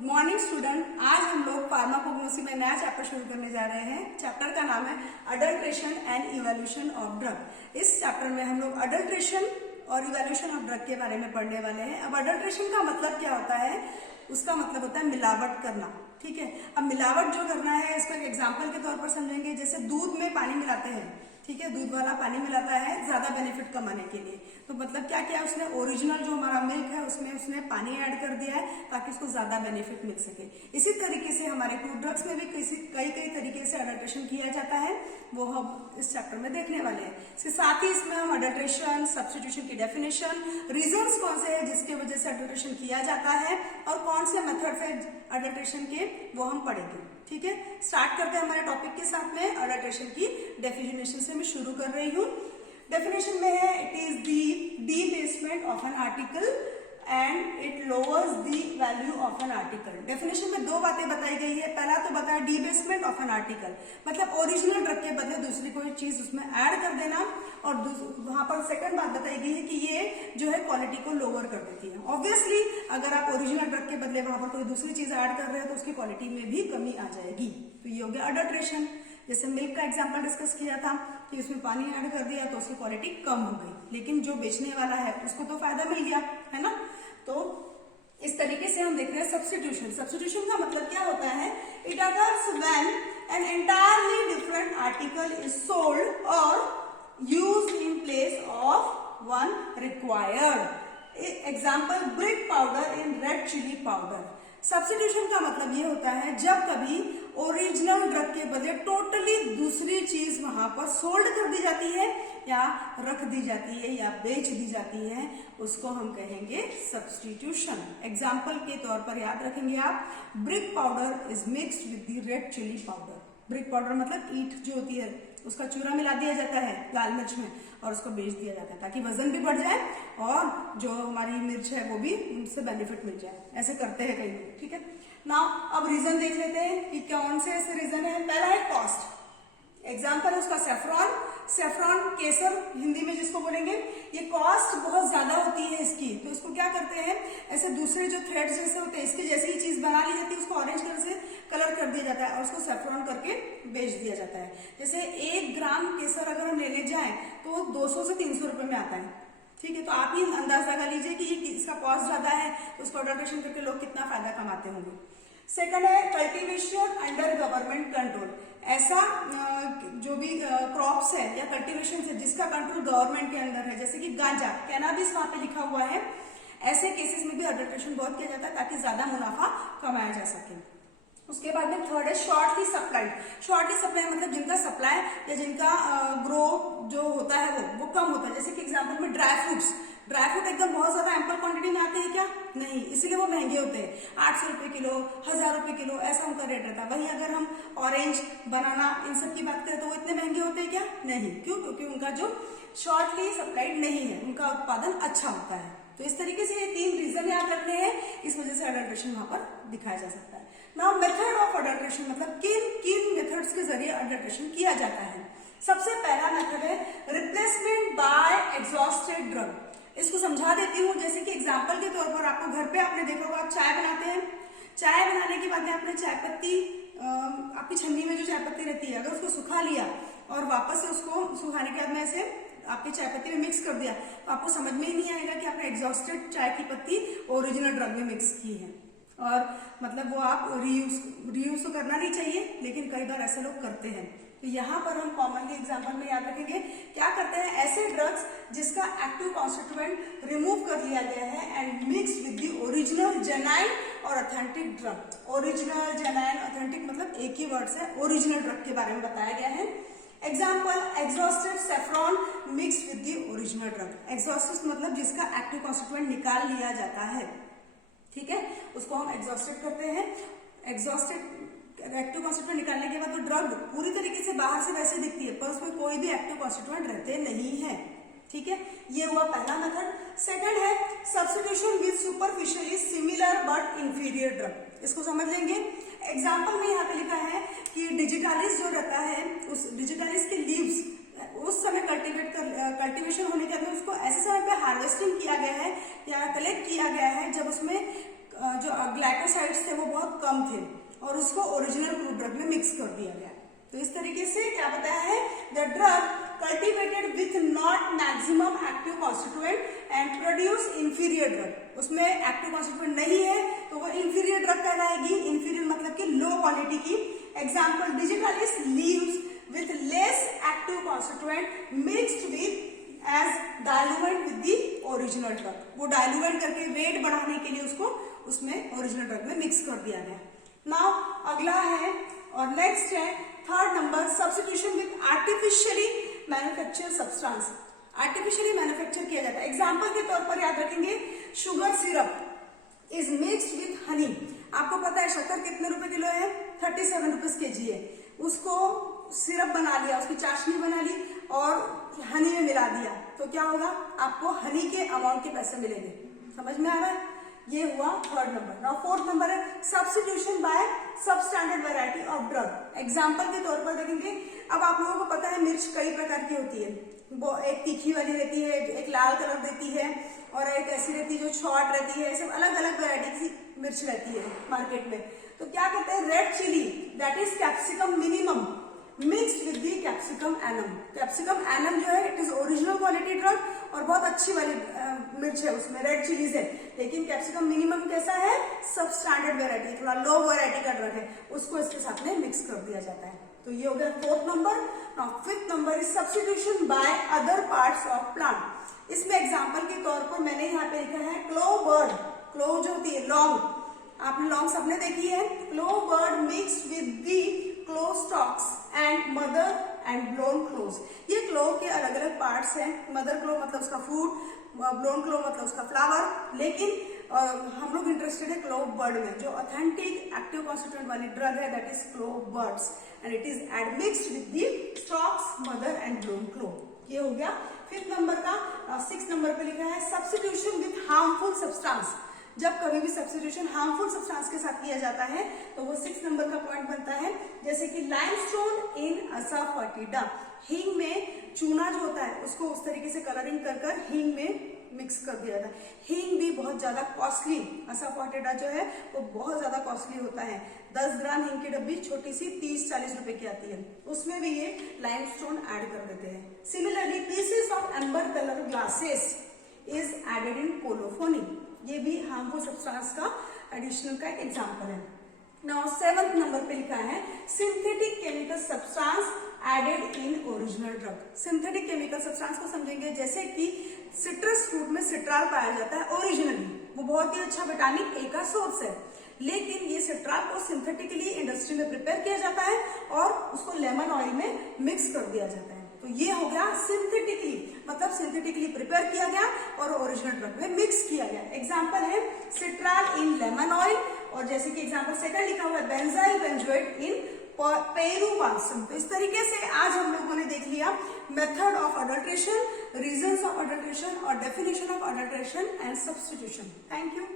Good morning student. आज हम लोग फार्माकोग्नोसी में नया चैप्टर शुरू करने जा रहे हैं। चैप्टर का नाम है adulteration and evolution of drug. इस चैप्टर में हम लोग अडल्ट्रेशन और इवोल्यूशन ऑफ ड्रग के बारे में पढ़ने वाले हैं। अब अडल्ट्रेशन का मतलब क्या होता है? उसका मतलब होता है मिलावट करना। ठीक है, अब मिलावट जो करना है इसको एक एग्जाम्पल के तौर पर समझेंगे। जैसे दूध में पानी मिलाते हैं, ठीक है, दूध वाला पानी मिलाता है ज्यादा बेनिफिट कमाने के लिए। तो मतलब क्या किया उसने, ओरिजिनल जो हमारा मिल्क है उसमें उसने पानी ऐड कर दिया है ताकि उसको ज्यादा बेनिफिट मिल सके। इसी तरीके से हमारे फूड ड्रग्स में भी कई तरीके से अडल्ट्रेशन किया जाता है, वो हम इस चैप्टर में देखने वाले हैं। इसके साथ ही इसमें हम अडल्ट्रेशन, सब्स्टिट्यूशन की डेफिनेशन, रीजंस कौन से हैं जिसकी वजह से अडल्ट्रेशन किया जाता है और कौन से मेथड्स है अडल्ट्रेशन के, वो हम पढ़ेंगे। ठीक है, स्टार्ट करते हैं हमारे टॉपिक के साथ में। अडल्ट्रेशन की डेफिनेशन से मैं शुरू कर रही हूँ। डेफिनेशन में है it is the debasement of an article and it lowers the value of an article. Definition में दो बातें बताई गई है। पहला तो बताया डीबेसमेंट ऑफ एन आर्टिकल, मतलब ओरिजिनल ड्रग के बदले दूसरी कोई चीज उसमें ऐड कर देना, और वहां पर सेकंड बात बताई गई है कि ये जो है क्वालिटी को लोअर कर देती है। ऑब्वियसली अगर आप ओरिजिनल ड्रग के बदले वहां पर कोई दूसरी चीज ऐड कर रहे हो तो उसकी क्वालिटी में भी कमी आ जाएगी। तो ये हो गया अडल्ट्रेशन। जैसे मिल्क का एग्जांपल डिस्कस किया था कि उसमें पानी ऐड कर दिया तो उसकी क्वालिटी कम हो गई, लेकिन जो बेचने वाला है उसको तो फायदा मिल गया, है ना। तो इस तरीके से हम देख रहे हैं सब्स्टिट्यूशन। सब्स्टिट्यूशन का मतलब क्या होता है? It occurs when an entirely different article is sold और used in place of one required। Example brick powder in red chilli powder. Substitution का मतलब ये होता है जब कभी ओरिजिनल ड्रग के बदले टोटली दूसरी चीज वहां पर सोल्ड कर दी जाती है या रख दी जाती है या बेच दी जाती है, उसको हम कहेंगे सब्स्टिट्यूशन। एग्जाम्पल के तौर पर याद रखेंगे आप, brick powder is mixed with the red chilli powder. Brick powder मतलब ईंट जो होती है उसका चूरा मिला दिया जाता है लाल मिर्च में और उसको बेच दिया जाता है ताकि वजन भी बढ़ जाए और जो हमारी मिर्च है वो भी उससे बेनिफिट मिल जाए। ऐसे करते हैं कई लोग। ठीक है, नाउ अब रीजन देख लेते हैं कि कौन से ऐसे रीजन है। पहला है कॉस्ट। एग्जाम्पल है उसका सेफ्रॉन। सेफ्रॉन केसर हिंदी में जिसको बोलेंगे, ये कॉस्ट बहुत ज्यादा होती है इसकी। तो इसको क्या करते हैं, ऐसे दूसरे जो थ्रेड्स जैसे होते हैं इसकी जैसी ही चीज बना ली जाती है, उसको ऑरेंज कलर से कलर कर दिया जाता है और उसको सेफ्रॉन करके बेच दिया जाता है। जैसे 1 ग्राम केसर अगर हम लेने जाएं तो 200 से 300 रुपए में आता है। ठीक है, तो आप ही अंदाज लगा लीजिए कि इसका कॉस्ट ज्यादा है तो उसको अडल्ट्रेशन करके लोग कितना फायदा कमाते होंगे। सेकंड है कल्टीवेशन अंडर गवर्नमेंट कंट्रोल। ऐसा जो भी क्रॉप्स है या कल्टीवेशन है जिसका कंट्रोल गवर्नमेंट के अंदर है, जैसे कि गांजा, कैनाबिस वहां पे लिखा हुआ है, ऐसे केसेस में भी अडल्ट्रेशन बहुत किया जाता है ताकि ज्यादा मुनाफा कमाया जा सके। उसके बाद में थर्ड है शॉर्टली सप्लाइड। शॉर्टली सप्लाई मतलब जिनका सप्लाई या जिनका ग्रो जो होता है वो कम होता है। जैसे कि एग्जांपल में ड्राई फ्रूट्स, ड्राई फ्रूट एकदम बहुत ज्यादा एम्पल क्वांटिटी में आते हैं क्या? नहीं, इसलिए वो महंगे होते हैं। 800 रुपए किलो, 1000 रुपए किलो ऐसा उनका रेट रहता है। वहीं अगर हम ऑरेंज, बनाना इन सब की बात करें तो वो इतने महंगे होते हैं क्या? नहीं। क्यों? क्योंकि उनका जो शॉर्टली सप्लाइड नहीं है, उनका उत्पादन अच्छा होता है। तो इस तरीके से ये 3 रीजन याद रखने हैं, इस वजह से अडल्ट्रेशन वहां पर दिखाया जा सकता है। नाउ मेथड ऑफ अडल्ट्रेशन, मतलब किन मेथड्स के जरिए अडल्ट्रेशन किया जाता है। सबसे पहला मेथड है रिप्लेसमेंट बाय एग्जॉस्टेड ड्रग। इसको समझा देती हूँ। जैसे कि एग्जाम्पल के तौर पर आपको घर पे आपने देखा होगा, आप चाय बनाते हैं। चाय बनाने के बाद में आपने चाय पत्ती, आपकी छन्नी में जो चाय पत्ती रहती है, अगर उसको सुखा लिया और वापस से उसको सुखाने के बाद में ऐसे आपकी चाय पत्ती में मिक्स कर दिया तो आपको समझ में ही नहीं आएगा कि आपने एग्जॉस्टेड चाय की पत्ती ओरिजिनल ड्रग में मिक्स की है। और मतलब वो आप रीयूज तो करना नहीं चाहिए, लेकिन कई बार ऐसे लोग करते हैं। तो यहाँ पर हम कॉमनली एग्जांपल में याद रखेंगे, क्या करते हैं, ऐसे ड्रग्स जिसका एक्टिव कॉन्स्टिट्यूएंट रिमूव कर लिया गया है and mixed with the original genuine और authentic drug. Original, genuine, authentic मतलब एक ही वर्ड से ओरिजिनल ड्रग के बारे में बताया गया है। Example exhausted saffron mixed with the original drug. Exhausted मतलब जिसका एक्टिव कॉन्स्टिट्यूएंट निकाल लिया जाता है, ठीक है, उसको हम एग्जॉस्टेड करते हैं। एग्जॉस्टेड एक्टिव कॉन्स्टिट्यूएंट निकालने के बाद तो ड्रग पूरी तरीके से बाहर से वैसे दिखती है पर उसमें कोई भी एक्टिव कॉन्स्टिट्यूएंट रहते नहीं है। ठीक है, ये हुआ पहला मेथड। सेकंड है substitution with superficially similar but inferior drug. इसको समझ लेंगे। एग्जाम्पल में यहाँ पे लिखा है कि डिजिटालिस जो रहता है, उस डिजिटालिस के लीव्स उस समय कल्टीवेशन होने के बाद उसको ऐसे समय पे हार्वेस्टिंग किया गया है या कलेक्ट किया गया है जब उसमें जो ग्लाइकोसाइड्स थे वो बहुत कम थे और उसको ओरिजिनल क्रूड ड्रग में मिक्स कर दिया गया। तो इस तरीके से क्या बताया है, the drug cultivated with not maximum active constituent and produce inferior drug, उसमें एक्टिव कॉन्स्टिट्यूएंट नहीं है तो वो इंफीरियर ड्रग कहलाएगी। इंफीरियर मतलब कि लो क्वालिटी की। Example digitalis leaves with less active constituent mixed with as diluent with the original drug, वो डाइल्यूएंट करके वेट बढ़ाने के लिए उसको उसमें ओरिजिनल ड्रग में मिक्स कर दिया गया। नाउ अगला है और नेक्स्ट है third number, substitution with artificially manufacture substance. Artificially manufacture किया जाता है। एग्जाम्पल के तौर पर याद रखेंगे, sugar syrup is mixed with Honey. आपको पता है शक्कर कितने रुपए किलो है, 37 रुपीज केजी है। उसको सिरप बना लिया, उसकी चाशनी बना ली और हनी में मिला दिया, तो क्या होगा, आपको हनी के अमाउंट के पैसे मिलेंगे। समझ में आ रहा है, ये हुआ third number. Now fourth number है substitution by substandard variety of drug. Example के तौर पर देखेंगे, अब आप लोगों को पता है मिर्च कई प्रकार की होती है, वो एक तीखी वाली रहती है, एक लाल कलर देती है और एक ऐसी रहती है जो शॉर्ट रहती है। सब अलग अलग वैरायटी की मिर्च रहती है मार्केट में। तो क्या कहते हैं, red chilli that is capsicum minimum mixed with the capsicum annum. Capsicum annum जो है it is original quality drug और बहुत अच्छी वाली मिर्च है, उसमें रेड चिलीज है। लेकिन कैप्सिकम मिनिमम कैसा है, सब स्टैंडर्ड वेरायटी, थोड़ा लो वेरायटी का ड्रग है, उसको इसके साथ में मिक्स कर दिया जाता है। तो ये हो गया fourth number. Now fifth number is substitution by other parts of plant. इसमें एग्जाम्पल के तौर पर मैंने यहाँ पे लिखा है क्लोव बर्ड। क्लोव जो होती है लॉन्ग, आपने लॉन्ग सबने देखी है। Clove bird mix with the clove stocks and mother and blown cloves. ये क्लोव के अलग अलग पार्ट्स हैं। मदर क्लोव मतलब उसका फ्रूट, ब्लोन क्लोव मतलब उसका फ्लावर। लेकिन हम लोग इंटरेस्टेड है क्लोव बर्ड में, जो ऑथेंटिक एक्टिव कॉन्स्टिट्यूएंट वाली ड्रग है, that is clove buds and it is admixed with the stalks, mother and blown clove. ये हो गया फिफ्थ नंबर का। सिक्स नंबर पे लिखा है सब्स्टिट्यूशन विद हार्मफुल सब्सटेंस। जब कभी भी सब्स्टिट्यूशन हार्मफुल सब्सटेंस के साथ किया जाता है तो वो 6 नंबर का पॉइंट बनता है। जैसे कि लाइमस्टोन इन असाफोटिडा, हींग में चूना जो होता है उसको उस तरीके से कलरिंग कर कर हींग में मिक्स कर दिया जाता है। हींग भी बहुत ज्यादा कॉस्टली, असाफोटिडा जो है वो बहुत ज्यादा कॉस्टली होता है। 10 ग्राम हींग की डब्बी छोटी सी 30-40 रुपए की आती है, उसमें भी ये लाइमस्टोन ऐड कर देते हैं। Similarly pieces of amber colour glasses is added in colophony. ये भी हार्मफुल सब्सटेंस का एडिशनल का एक एग्जांपल है। नाउ 7th नंबर पे लिखा है synthetic chemical substance added in original drug. Synthetic chemical substance को समझेंगे, जैसे कि सिट्रस फ्रूट में सिट्राल पाया जाता है ओरिजिनली, वो बहुत ही अच्छा विटामिन ए का सोर्स है। लेकिन ये सिट्राल को सिंथेटिकली इंडस्ट्री में प्रिपेयर किया जाता है और उसको लेमन ऑयल में मिक्स कर दिया जाता है। तो ये हो गया सिंथेटिकली, मतलब सिंथेटिकली प्रिपेयर किया गया और ओरिजिनल ड्रग में मिक्स किया गया। एग्जांपल है सिट्राल इन लेमन ऑयल, और जैसे कि एग्जांपल सेकंड लिखा हुआ है बेंजाइल बेंजोएट इन पेरू बाल्सम। तो इस तरीके से आज हम लोगों ने देख लिया method of adulteration, reasons of adulteration और definition of adulteration and substitution. Thank you.